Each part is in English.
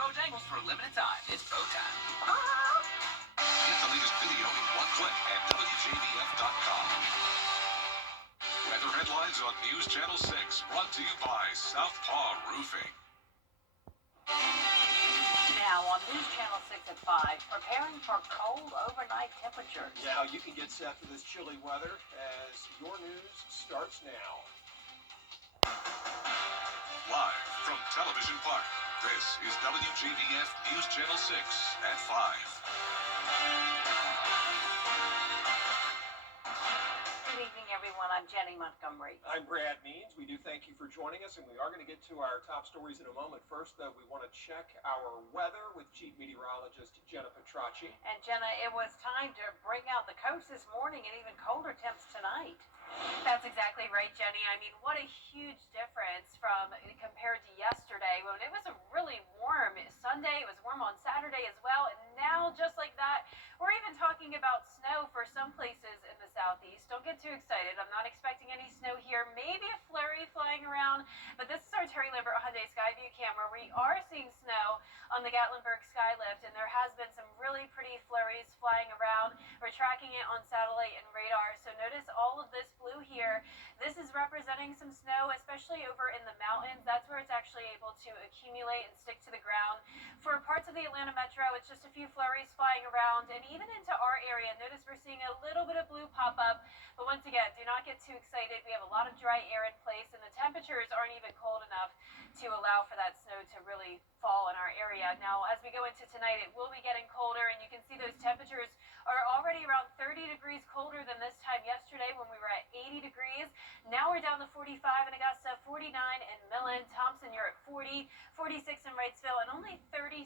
Bojangles for a limited time. It's Bo time. Get the latest video in one click at WJBF.com. Weather headlines on News Channel 6, brought to you by Southpaw Roofing. Now on News Channel 6 at 5, preparing for cold overnight temperatures. Now you can get set for this chilly weather as your news starts now. Live from Television Park, this is WJBF News Channel 6 at 5. Good evening, everyone. I'm Jenny Montgomery. I'm Brad Means. We do thank you for joining us, and we are going to get to our top stories in a moment. First, though, we want to check our weather with Chief Meteorologist Jenna Petracci. And Jenna, it was time to bring out the coast this morning and even colder temps tonight. That's exactly right, Jenny. I mean, what a huge difference from compared to yesterday when it was a really warm Sunday. It was warm on Saturday as well. And now, just like that, we're even talking about snow for some places in the southeast. Don't get too excited. I'm not expecting any snow here. Maybe a flurry flying around. But this is our Terry Lambert Hyundai Skyview camera. We are seeing snow on the Gatlinburg Skylift, and there has been some really pretty flurries flying around. We're tracking it on satellite and radar. So notice all of this blue here. This is representing some snow, especially over in the mountains. That's where it's actually able to accumulate and stick to the ground. For parts of the Atlanta metro, it's just a few flurries flying around, and even into our area. Notice we're seeing a little bit of blue pop up, but once again, do not get too excited. We have a lot of dry air in place, and the temperatures aren't even cold enough to allow for that snow to really fall in our area. Now, as we go into tonight, it will be getting colder, and you can see those temperatures are already around 30 degrees colder than this time yesterday when we were at 80 degrees. Now we're down to 45 in Augusta, 49 in Millen. Thompson, you're at 40, 46 in Wrightsville, and only 37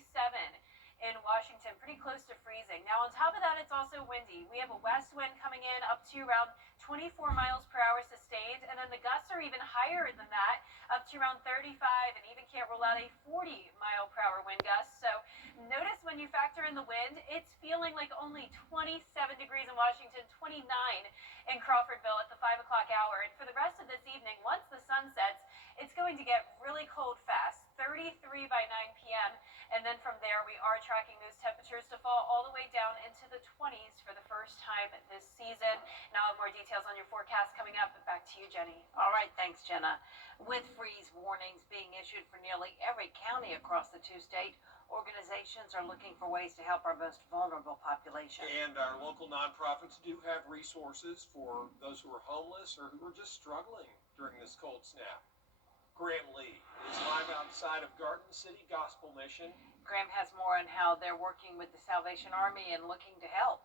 in Washington, pretty close to freezing. Now, on top of that, it's also windy. We have a west wind coming in up to around 24 miles per hour sustained, and then the gusts are even higher than that, up to around 35, and even can't rule out a 40-mile-per-hour wind gust. So notice when you factor in the wind, it's feeling like only 27 degrees in Washington, 29 in Crawfordville at the 5 o'clock hour. And for the rest of this evening, once the sun sets, it's going to get really cold fast, 33 by 9 p.m., and then from there, we are tracking those temperatures to fall all the way down into the 20s for the first time this season. Now, I'll have more details on your forecast coming up, but back to you, Jenny. All right, thanks, Jenna. With freeze warnings being issued for nearly every county across the two-state, organizations are looking for ways to help our most vulnerable population. And our local nonprofits do have resources for those who are homeless or who are just struggling during this cold snap. Graham Lee is live outside of Garden City Gospel Mission. Graham has more on how they're working with the Salvation Army and looking to help.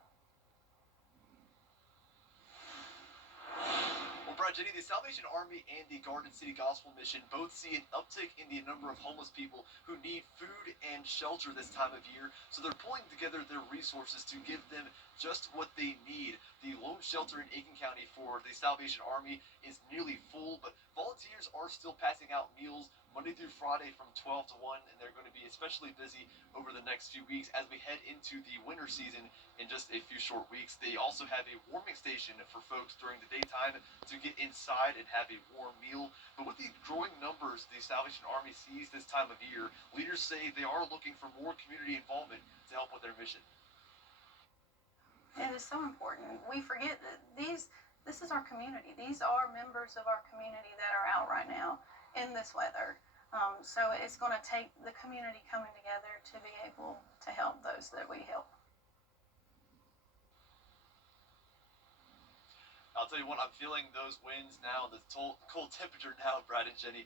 Well, Brad, Jenny, the Salvation Army and the Garden City Gospel Mission both see an uptick in the number of homeless people who need food and shelter this time of year. So they're pulling together their resources to give them just what they need. The lone shelter in Aiken County for the Salvation Army is nearly full, but volunteers are still passing out meals Monday through Friday from 12 to 1, and they're going to be especially busy over the next few weeks as we head into the winter season in just a few short weeks. They also have a warming station for folks during the daytime to get inside and have a warm meal. But with the growing numbers the Salvation Army sees this time of year, leaders say they are looking for more community involvement to help with their mission. It is so important. We forget that this is our community. These are members of our community that are out right now in this weather. So it's going to take the community coming together to be able to help those that we help. I'll tell you what, I'm feeling those winds now, the cold temperature now, Brad and Jenny.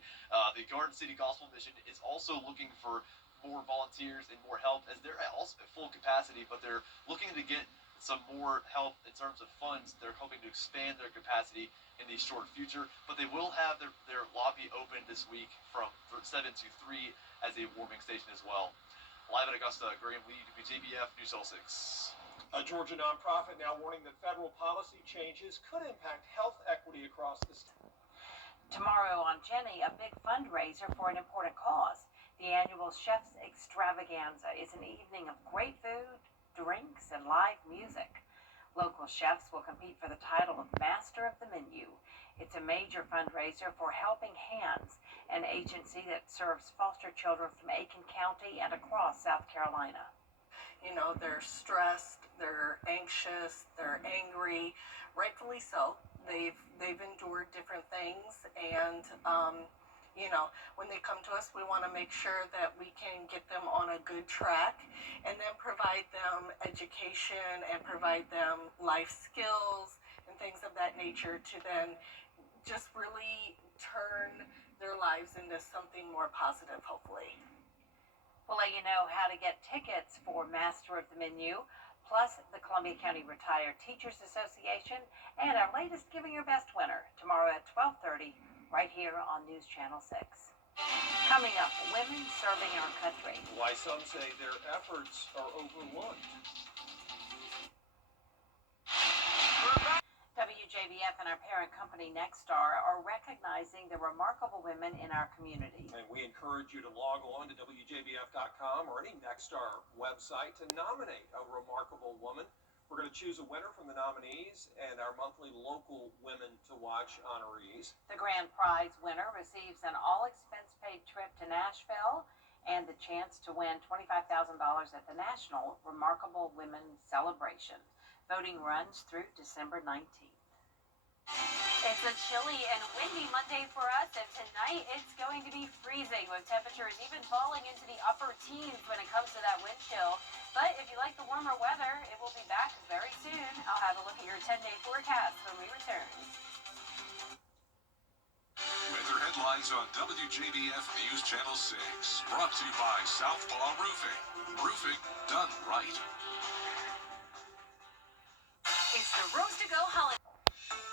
The Garden City Gospel Mission is also looking for more volunteers and more help, as they're also at full capacity, but they're looking to get some more help in terms of funds. They're hoping to expand their capacity in the short future, but they will have their lobby open this week from 7 to 3 as a warming station as well. Live at Augusta, Graham Lee, WJBF News Channel 6. A Georgia nonprofit now warning that federal policy changes could impact health equity across the state. Tomorrow on Jenny, a big fundraiser for an important cause. The annual Chef's Extravaganza is an evening of great food, drinks, and live music. Local chefs will compete for the title of Master of the Menu. It's a major fundraiser for Helping Hands, an agency that serves foster children from Aiken County and across South Carolina. You know, they're stressed, they're anxious, they're angry, rightfully so. They've endured different things, and you know, when they come to us, we want to make sure that we can get them on a good track, and then provide them education and provide them life skills and things of that nature to then just really turn their lives into something more positive, hopefully. We'll let you know how to get tickets for Master of the Menu, plus the Columbia County Retired Teachers Association, and our latest Giving Your Best winner tomorrow at 12:30, right here on News Channel 6. Coming up, women serving our country. Why some say their efforts are overlooked. WJBF and our parent company Nexstar are recognizing the remarkable women in our community. And we encourage you to log on to WJBF.com or any Nexstar website to nominate a remarkable woman. We're going to choose a winner from the nominees and our monthly local Women to Watch honorees. The grand prize winner receives an all-expense-paid trip to Nashville and the chance to win $25,000 at the National Remarkable Women Celebration. Voting runs through December 19th. It's a chilly and windy Monday for us, and tonight it's going to be freezing with temperatures even falling into the upper teens when it comes to that wind chill. But if you like the warmer weather, it will be back very soon. I'll have a look at your 10-day forecast when we return. Weather headlines on WJBF News Channel 6. Brought to you by Southpaw Roofing. Roofing done right. It's the Roast to Go holiday.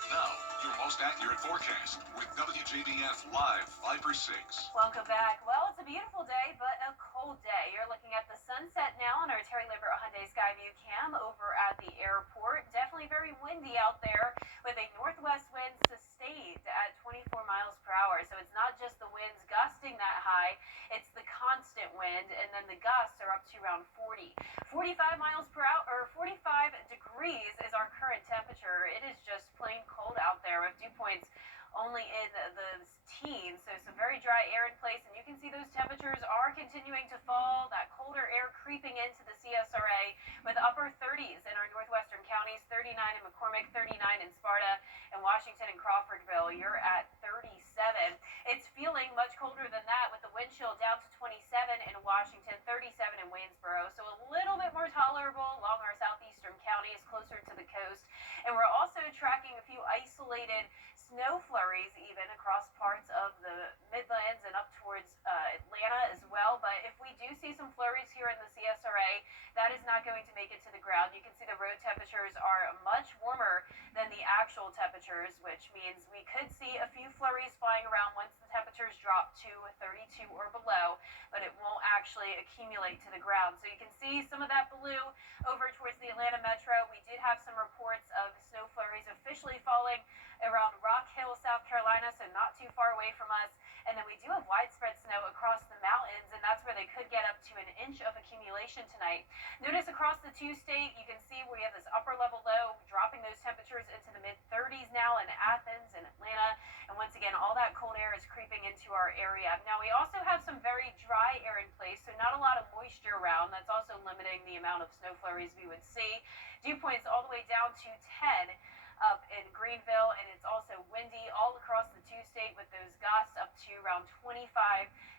Now, your most accurate forecast with WJBF Live 5/6. Welcome back. Well, it's a beautiful day, but a cold day. You're looking at the sunset now on our Terry Liver Hyundai Skyview cam over at the airport. Definitely very windy out there with a northwest wind sustained at 24 miles per hour. So it's not just the winds gusting that high, it's the constant wind, and then the gusts are up to around 40. 45 miles per hour, or 45 degrees is our current temperature. It is just plain cold out there with dew points only in the teens, so some very dry air in place, and you can see those temperatures are continuing to fall. That colder air creeping into the CSRA with upper 30s in our northwestern counties, 39 in McCormick, 39 in Sparta, and Washington and Crawfordville, you're at 37. It's feeling much colder than that with the wind chill down to 27 in Washington, 37 in Waynesboro, so a little bit more tolerable along our southeastern counties closer to the coast. And we're also tracking a few isolated snow flurries even across parts of the Midlands and up towards Atlanta as well. But if we do see some flurries here in the CSRA, that is not going to make it to the ground. You can see the road temperatures are much warmer than the actual temperatures, which means we could see a few flurries flying around once the temperatures drop to 32 or below, but it won't actually accumulate to the ground. So you can see some of that blue over towards the Atlanta metro. We did have some reports of snow flurries officially falling around Rock Hill, South Carolina, so not too far away from us. And then we do have widespread snow across the mountains, and that's where they could get up to an inch of accumulation tonight. Notice across the two-state, you can see we have this upper level low, dropping those temperatures into the mid-30s now in Athens and Atlanta. And once again, all that cold air is creeping into our area. Now, we also have some very dry air in place, so not a lot of moisture around. That's also limiting the amount of snow flurries we would see. Dew points all the way down to 10 up in Greenville, and it's also windy all across the two-state with those gusts up to around 25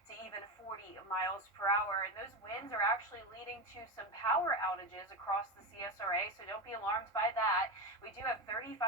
to even 40 miles per hour. And those winds are actually leading to some power outages across the CSRA, so don't be alarmed by that. We do have 3,500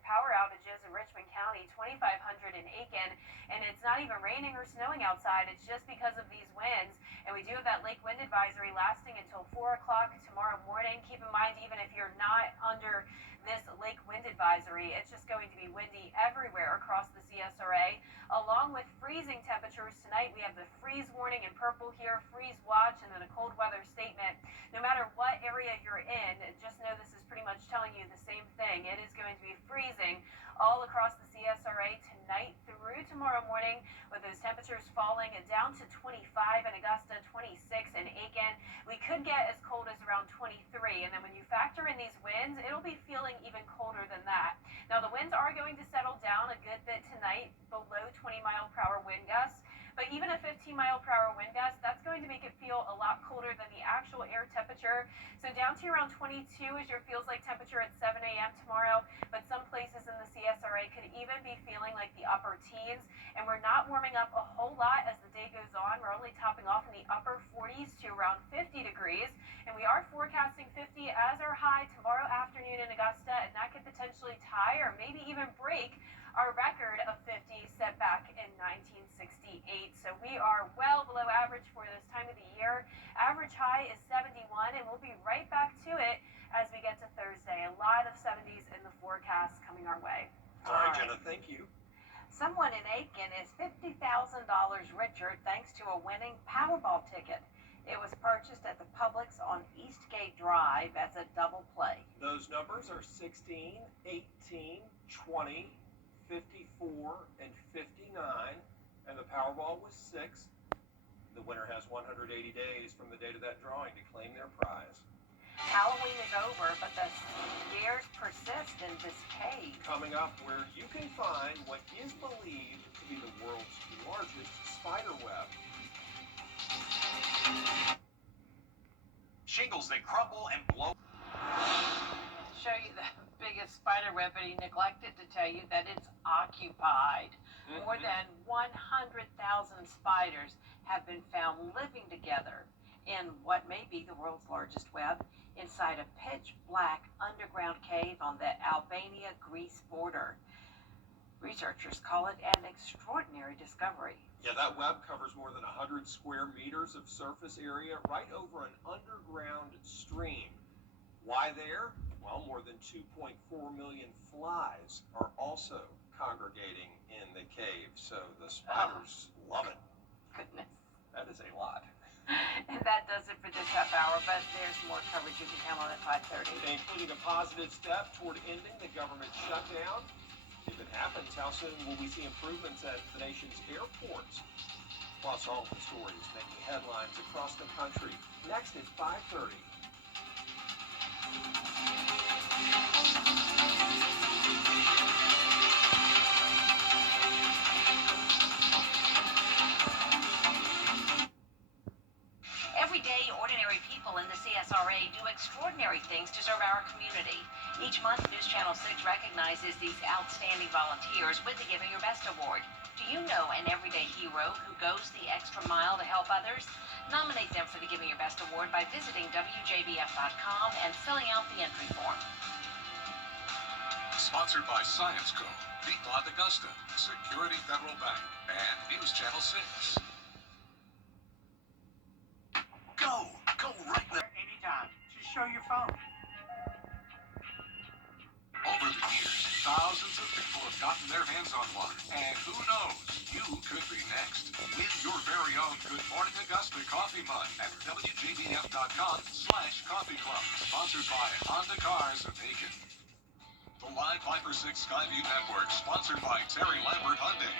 power outages in Richmond County, 2,500 in Aiken, and it's not even raining or snowing outside. It's just because of these winds. And we do have that lake wind advisory lasting until 4 o'clock tomorrow morning. Keep in mind, even if you're not under this lake wind advisory, it's just going to be windy everywhere across the CSRA, along with freezing temperatures. Tonight we have the freeze warning in purple here, freeze watch, and then a cold weather statement. No matter what area you're in, just know this is pretty much telling you the same thing. It is going to be freezing all across the CSRA tonight through tomorrow morning, with those temperatures falling down to 25 in Augusta, 26 in Aiken. We could get as cold as around around 23. And then when you factor in these winds, it'll be feeling even colder than that. Now, the winds are going to settle down a good bit tonight, below 20-mile-per-hour wind gusts. But even a 15-mile-per-hour wind gust, that's going to make it feel a lot colder than the actual air temperature. So down to around 22 is your feels like temperature at 7 a.m. tomorrow. But some places in the CSRA could even be feeling like the upper teens. And we're not warming up a whole lot as the day goes on. We're only topping off in the upper 40s to around 50 degrees. And we are forecasting 50 as our high tomorrow afternoon in Augusta. And that could potentially tie or maybe even break our record of 50 set back in 1968. So we are well below average for this time of the year. Average high is 71, and we'll be right back to it as we get to Thursday. A lot of 70s in the forecast coming our way. All right, Jenna, thank you. Someone in Aiken is $50,000 richer thanks to a winning Powerball ticket. It was purchased at the Publix on Eastgate Drive as a double play. Those numbers are 16, 18, 20, 54, and 59, and the Powerball was 6. The winner has 180 days from the date of that drawing to claim their prize. Halloween is over, but the scares persist in this cave. Coming up, where you can find what is believed to be the world's largest spider web. Shingles that crumble and blow. Show you the biggest spider web, but he neglected to tell you that it's occupied. More than 100,000 spiders have been found living together in what may be the world's largest web inside a pitch black underground cave on the Albania-Greece border. Researchers call it an extraordinary discovery. Yeah, that web covers more than 100 square meters of surface area right over an underground stream. Why there? Well, more than 2.4 million flies are also congregating in the cave, so the spiders love it. Goodness. That is a lot. And that does it for this half hour, but there's more coverage you can count on at 5:30. Including a positive step toward ending the government shutdown. If it happens, how soon will we see improvements at the nation's airports? Plus, all of the stories making headlines across the country. Next at 5:30. Every day, ordinary people in the CSRA do extraordinary things to serve our community. Each month, News Channel 6 recognizes these outstanding volunteers with the Giving Your Best Award. Do you know an everyday hero who goes the extra mile to help others? Nominate them for the Giving Your Best Award by visiting WJBF.com and filling out the entry form. Sponsored by Science Co., Beatland Augusta, Security Federal Bank, and News Channel 6. Go right now. Anytime. Just show your phone. Over the years, thousands of people have gotten their hands on one. And who knows, you could be next. Win your very own Good Morning Augusta coffee mug at WJBF.com/coffee club. Sponsored by Honda Cars of Aiken. The Live Viper 6 Skyview Network, sponsored by Terry Lambert Hyundai.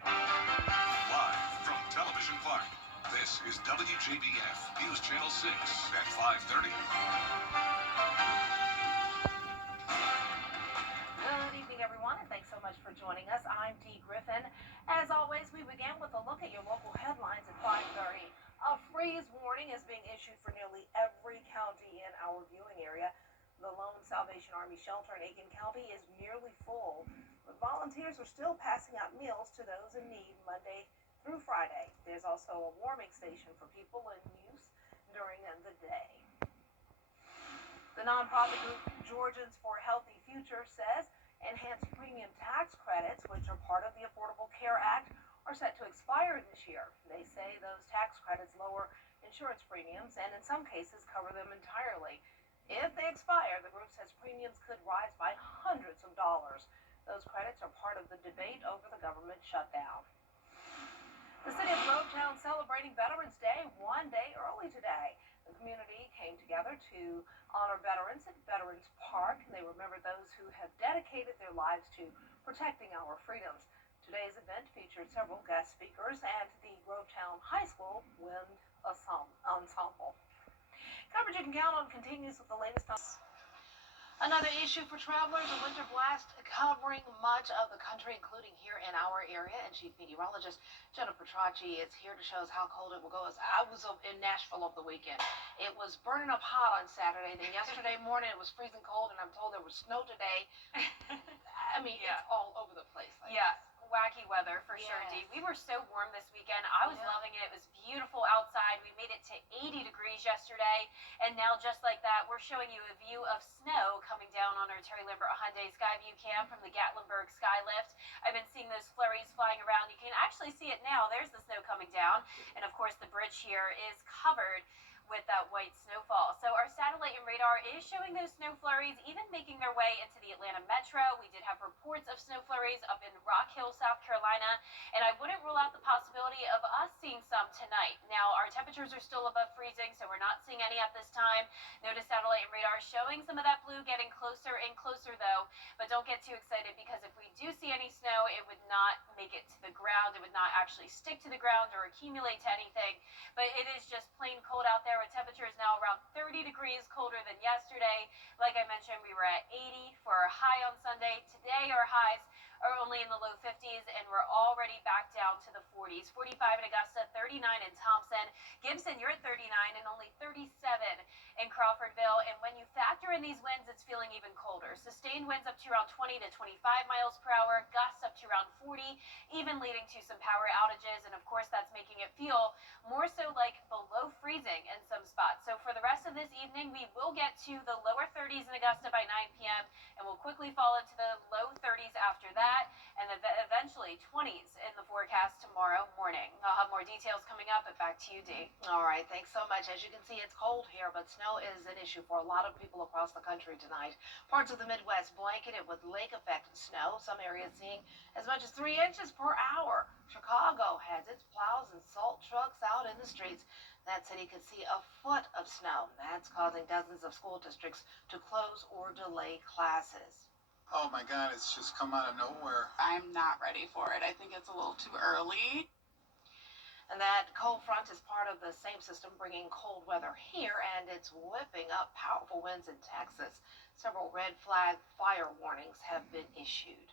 Live from Television Park, this is WJBF News Channel 6 at 5:30. Good evening, everyone, and thanks so much for joining us. I'm Dee Griffin. As always, we begin with a look at your local headlines at 5:30. A freeze warning is being issued for nearly every county in our viewing area. The Lone Salvation Army shelter in Aiken County is nearly full, but volunteers are still passing out meals to those in need Monday through Friday. There's also a warming station for people in use during the day. The nonprofit group Georgians for a Healthy Future says enhanced premium tax credits, which are part of the Affordable Care Act, are set to expire this year. They say those tax credits lower insurance premiums and in some cases cover them entirely. If they expire, the group says premiums could rise by hundreds of dollars. Those credits are part of the debate over the government shutdown. The city of Grovetown celebrating Veterans Day one day early today. The community came together to honor veterans at Veterans Park, and they remembered those who have dedicated their lives to protecting our freedoms. To Today's event featured several guest speakers and the Grovetown High School Wind Ensemble. Coverage you can count on continues with the latest on. Another issue for travelers, a winter blast covering much of the country, including here in our area. And Chief Meteorologist Jennifer Tracci is here to show us how cold it will go. As I was in Nashville over the weekend, it was burning up hot on Saturday. Then yesterday morning it was freezing cold, and I'm told there was snow today. I mean, Yeah. It's all over the place. Yeah, wacky weather for sure, Yes. Dee. We were so warm this weekend. I was Yeah. loving it. It was beautiful outside. We made it to 80 degrees yesterday, and now just like that, we're showing you a view of snow coming down on our Terry Lambert Hyundai Skyview Cam from the Gatlinburg Skylift. I've been seeing those flurries flying around. You can actually see it now. There's the snow coming down, and of course the bridge here is covered with that white snowfall. So our satellite and radar is showing those snow flurries even making their way into the Atlanta metro. We did have reports of snow flurries up in Rock Hill, South Carolina, and I wouldn't rule out the possibility of us seeing some tonight. Now, our temperatures are still above freezing, so we're not seeing any at this time. Notice satellite and radar showing some of that blue getting closer and closer, though, but don't get too excited because if we do see any snow, it would not make it to the ground. It would not actually stick to the ground or accumulate to anything, but it is just plain cold out there. With temperatures now around 30 degrees colder than yesterday. Like I mentioned, we were at 80 for our high on Sunday. Today, our highs are only in the low 50s, and we're already back down to the 40s. 45 in Augusta, 39 in Thompson. Gibson, you're at 39 and only 37 in Crawfordville. And when you factor in these winds, it's feeling even colder. Sustained winds up to around 20 to 25 miles per hour, gusts up to around 40, even leading to some power outages. And of course, that's making it feel more so like below freezing in some spots. So for the rest of this evening, we will get to the lower 30s in Augusta by 9 p.m. and we'll quickly fall into the low 30s after that, and eventually 20s in the forecast tomorrow morning. I'll have more details coming up, but back to you, Dee. All right, thanks so much. As you can see, it's cold here, but snow is an issue for a lot of people across the country tonight. Parts of the Midwest blanketed with lake-affected snow, some areas seeing as much as 3 inches per hour. Chicago has its plows and salt trucks out in the streets. That city could see a foot of snow. That's causing dozens of school districts to close or delay classes. Oh my God, it's just come out of nowhere. I'm not ready for it. I think it's a little too early. And that cold front is part of the same system bringing cold weather here, and it's whipping up powerful winds in Texas. Several red flag fire warnings have been issued.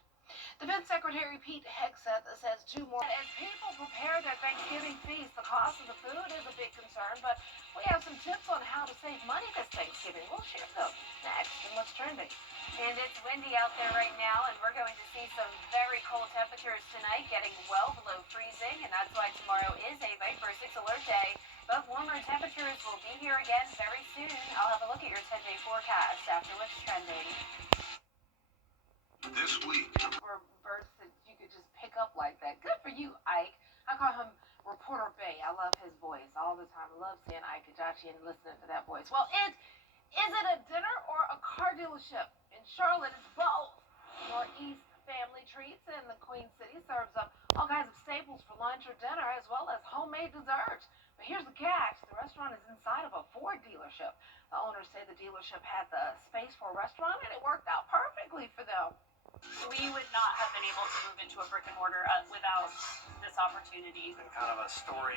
Defense Secretary Pete Hegseth says 2 more. As people prepare their Thanksgiving feast, the cost of the food is a big concern, but we have some tips on how to save money this Thanksgiving. We'll share them next in What's Trending. And it's windy out there right now, and we're going to see some very cold temperatures tonight, getting well below freezing, and that's why tomorrow is a Viper 6 alert day. But warmer temperatures will be here again very soon. I'll have a look at your 10-day forecast after What's Trending. This week, For birds that you could just pick up like that. Good for you, Ike. I call him Reporter Bay. I love his voice all the time. I love seeing Ike Kajachi and listening to that voice. Well, is it a dinner or a car dealership? In Charlotte, it's both. Northeast Family Treats in the Queen City serves up all kinds of staples for lunch or dinner, as well as homemade desserts. But here's the catch. The restaurant is inside of a Ford dealership. The owners say the dealership had the space for a restaurant, and it worked out perfectly for them. We would not have been able to move into a brick and mortar without this opportunity. Been kind of a story,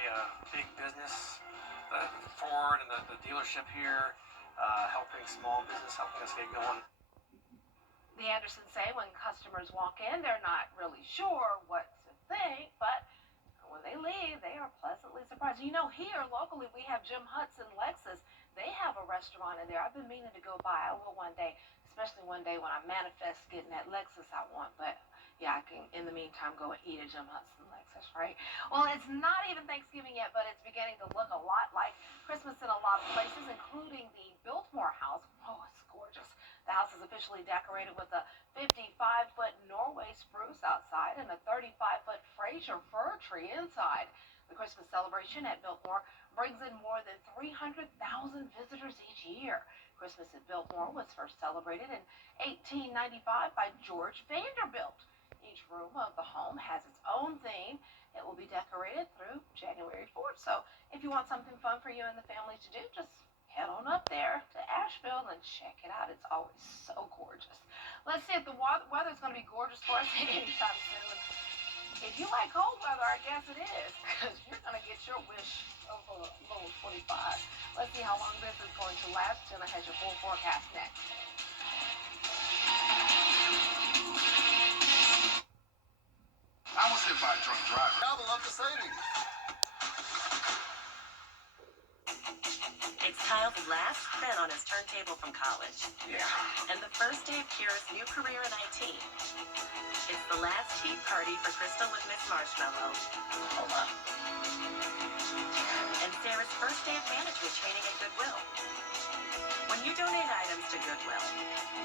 big business, the Ford and the dealership here, helping small business, helping us get going. The Andersons say when customers walk in, they're not really sure what to think, but when they leave, they are pleasantly surprised. You know, here locally, we have Jim Hudson Lexus. They have a restaurant in there. I've been meaning to go by. I will one day, especially one day when I manifest getting that Lexus I want. But yeah, I can, in the meantime, go and eat at Jim Hudson Lexus, right? Well, it's not even Thanksgiving yet, but it's beginning to look a lot like Christmas in a lot of places, including the Biltmore house. Oh, it's gorgeous. The house is officially decorated with a 55-foot Norway spruce outside and a 35-foot Fraser fir tree inside. The Christmas celebration at Biltmore brings in more than 300,000 visitors each year. Christmas at Biltmore was first celebrated in 1895 by George Vanderbilt. Each room of the home has its own theme. It will be decorated through January 4th. So if you want something fun for you and the family to do, just head on up there to Asheville and check it out. It's always so gorgeous. Let's see if the weather's going to be gorgeous for us anytime soon. If you like cold weather, I guess it is, because you're going to get your wish of a low 25. Let's see how long this is going to last. Jenna has your full forecast next. I was hit by a drunk driver. Double up the savings. It's Kyle's last spin on his turntable from college. Yeah. And the first day of Kira's new career in IT. It's the last tea party for Crystal with Miss Marshmallow. Oh, wow. And Sarah's first day of management training at Goodwill. When you donate items to Goodwill,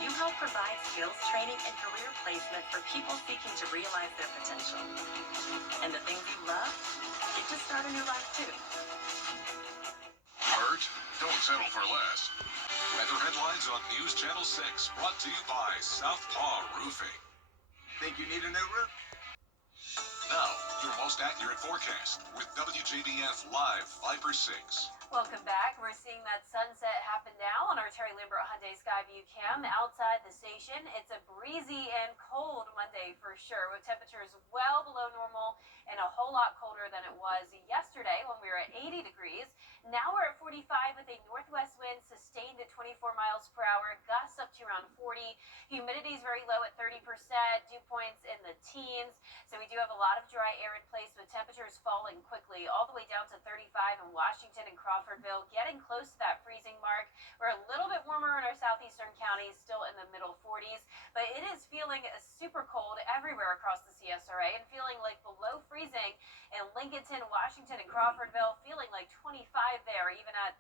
you help provide skills training and career placement for people seeking to realize their potential. And the things you love get to start a new life too. Bert, don't settle for less. Weather headlines on News Channel 6, brought to you by Southpaw Roofing. Think you need a new roof? Now, your most accurate forecast with WJBF Live Viper 6. Welcome back. We're seeing that sunset happen now on our Terry Lambert Hyundai Skyview Cam outside the station. It's a breezy and cold Monday for sure, with temperatures well below normal and a whole lot colder than it was yesterday when we were at 80 degrees. Now we're at 45 with a northwest wind sustained at 24 miles per hour, gusts up to around 40. Humidity is very low at 30%, dew points in the teens. So we do have a lot of dry air in place with temperatures falling quickly all the way down to 35 in Washington and Crawfordville, getting close to that freezing mark. We're a little bit warmer in our southeastern counties, still in the middle 40s, but it is feeling super cold everywhere across the CSRA and feeling like below freezing in Lincolnton, Washington, and Crawfordville, feeling like 25 there even at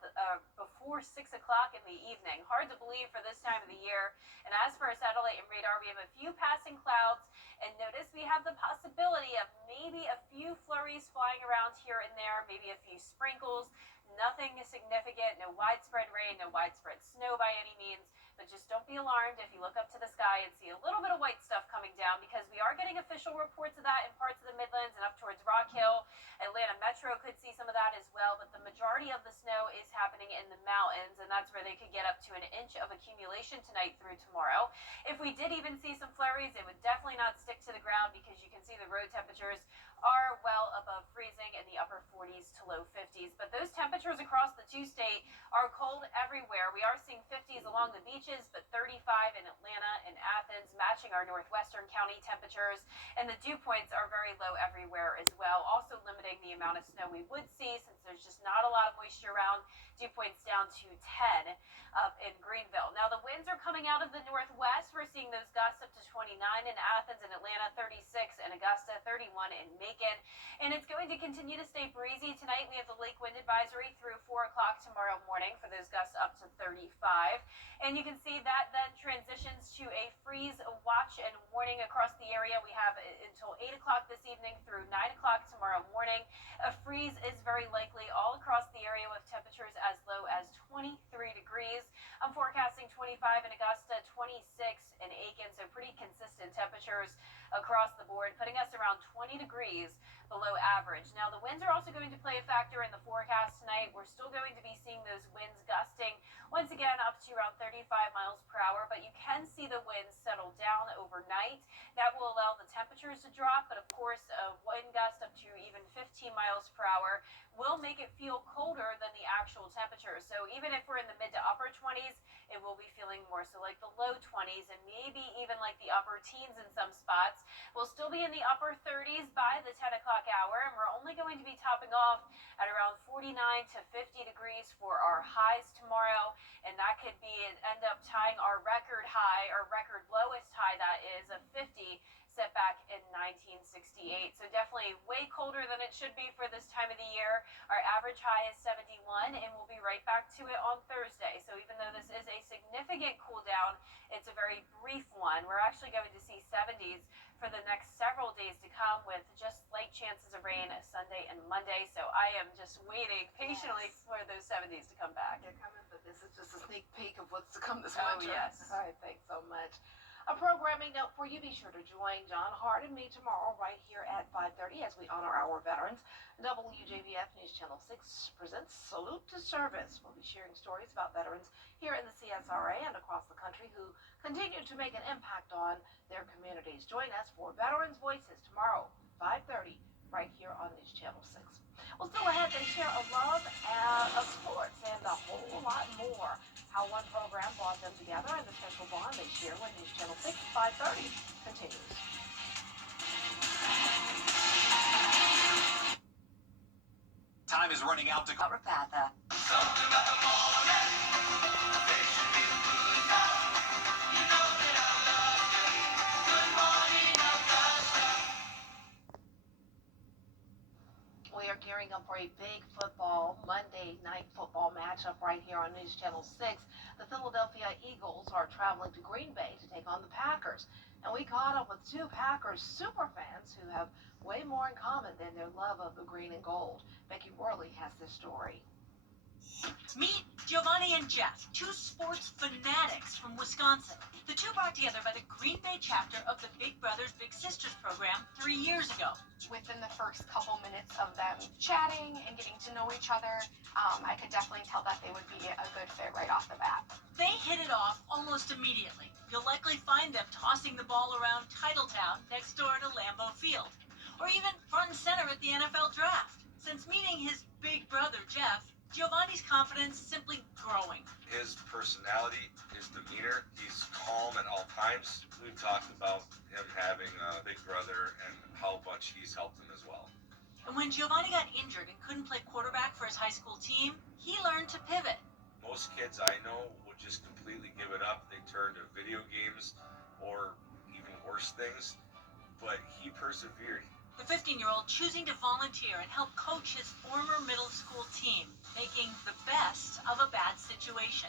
before 6 o'clock in the evening. Hard to believe for this time of the year. And as for our satellite and radar, we have a few passing clouds, and notice we have the possibility of maybe a few flurries flying around here and there, maybe a few sprinkles. Nothing significant, no widespread rain, no widespread snow by any means, but just don't be alarmed if you look up to the sky and see a little bit of white stuff coming down, because we are getting official reports of that in parts of the Midlands and up towards Rock Hill. Atlanta Metro could see some of that as well, but the majority of the snow is happening in the mountains, and that's where they could get up to an inch of accumulation tonight through tomorrow. If we did even see some flurries, it would definitely not stick to the ground, because you can see the road temperatures are well above freezing in the upper 40s to low 50s. But those temperatures across the two-state are cold everywhere. We are seeing 50s along the beaches, but 35 in Atlanta and Athens, matching our northwestern county temperatures. And the dew points are very low everywhere as well, also limiting the amount of snow we would see, since there's just not a lot of moisture around. Dew points down to 10 up in Greenville. Now the winds are coming out of the northwest. We're seeing those gusts up to 29 in Athens and Atlanta, 36 in Augusta, 31 in Macon. And it's going to continue to stay breezy tonight. We have the lake wind advisory through 4 o'clock tomorrow morning for those gusts up to 35. And you can see that then transitions to a freeze watch and warning across the area. We have until 8 o'clock this evening through 9 o'clock tomorrow morning. A freeze is very likely all across the area, with temperatures as low as 23 degrees. I'm forecasting 25 in Augusta, 26 in Aiken, so pretty consistent temperatures across the board, putting us around 20 degrees below average. Now the winds are also going to play a factor in the forecast tonight. We're still going to be seeing those winds gusting once again up to around 35 miles per hour, but you can see the winds settle down overnight. That will allow the temperatures to drop, but of course a wind gust up to even 15 miles per hour will make it feel colder than the actual temperature. So even if we're in the mid to upper 20s, it will be feeling more so like the low 20s, and maybe even like the upper teens in some spots. We'll still be in the upper 30s by the 10 o'clock hour, and we're only going to be topping off at around 49 to 50 degrees for our highs tomorrow, and that could be end up tying our record high, or record lowest high, that is, of 50, set back in 1968. So definitely way colder than it should be for this time of the year. Our average high is 71, and we'll be right back to it on Thursday. So even though this is a significant cool down, it's a very brief one. We're actually going to see 70s for the next several days to come, with just slight chances of rain Sunday and Monday. So I am just waiting patiently for those 70s to come back. They're coming, but this is just a sneak peek of what's to come this Oh, winter. yes. All right, thanks so much. A programming note for you: be sure to join John Hart and me tomorrow right here at 5:30 as we honor our veterans. WJBF News Channel 6 presents Salute to Service. We'll be sharing stories about veterans here in the CSRA and across the country who continue to make an impact on their communities. Join us for Veterans Voices tomorrow, 5:30 right here on News Channel 6. Well, still ahead, they share a love of sports and a whole lot more. How one program brought them together and the special bond they share when News Channel 6 5:30 continues. Time is running out to Rapatha. We are gearing up for a big Monday night football matchup right here on News Channel 6. The Philadelphia Eagles are traveling to Green Bay to take on the Packers. And we caught up with two Packers super fans who have way more in common than their love of the green and gold. Becky Worley has this story. Meet Giovanni and Jeff, two sports fanatics from Wisconsin. The two brought together by the Green Bay chapter of the Big Brothers Big Sisters program 3 years ago. Within the first couple minutes of them chatting and getting to know each other, I could definitely tell that they would be a good fit right off the bat. They hit it off almost immediately. You'll likely find them tossing the ball around Titletown next door to Lambeau Field, or even front and center at the NFL draft. Since meeting his big brother, Jeff, Giovanni's confidence simply growing. His personality, his demeanor, he's calm at all times. We've talked about him having a big brother and how much he's helped him as well. And when Giovanni got injured and couldn't play quarterback for his high school team, he learned to pivot. Most kids I know would just completely give it up. They turn to video games or even worse things, but he persevered. The 15-year-old choosing to volunteer and help coach his former middle school team, making the best of a bad situation.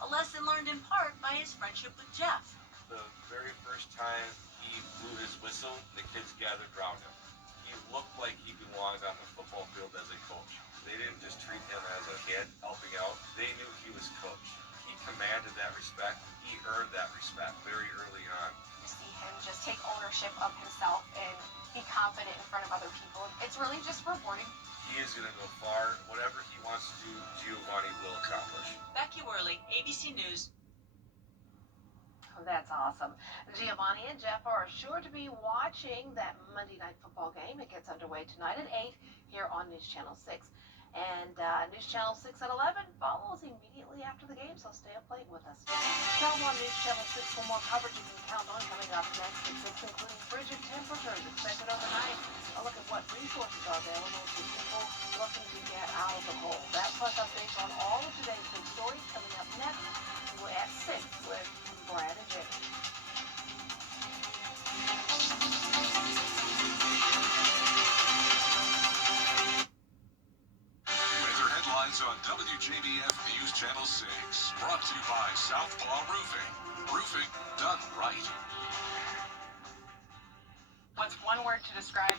A lesson learned in part by his friendship with Jeff. The very first time he blew his whistle, the kids gathered around him. He looked like he belonged on the football field as a coach. They didn't just treat him as a kid helping out. They knew he was coach. He commanded that respect. He earned that respect very early on. To see him just take ownership of himself and be confident in front of other people, it's really just rewarding. He is going to go far. Whatever he wants to do, Giovanni will accomplish. Becky Worley, ABC News. Oh, that's awesome. Giovanni and Jeff are sure to be watching that Monday night football game. It gets underway tonight at 8 here on News Channel 6. And News Channel 6 at 11 follows immediately after the game, so stay up late with us. Count on News Channel 6 for more coverage you can count on coming up next. It's including frigid temperatures expected overnight. A look at what resources are available to people looking to get out of the cold. That plus updates on all of today's big stories coming up next at 6 with Brad and Jimmy. Weather headlines on WJBF News Channel 6. Brought to you by Southpaw Roofing. Roofing done right. What's one word to describe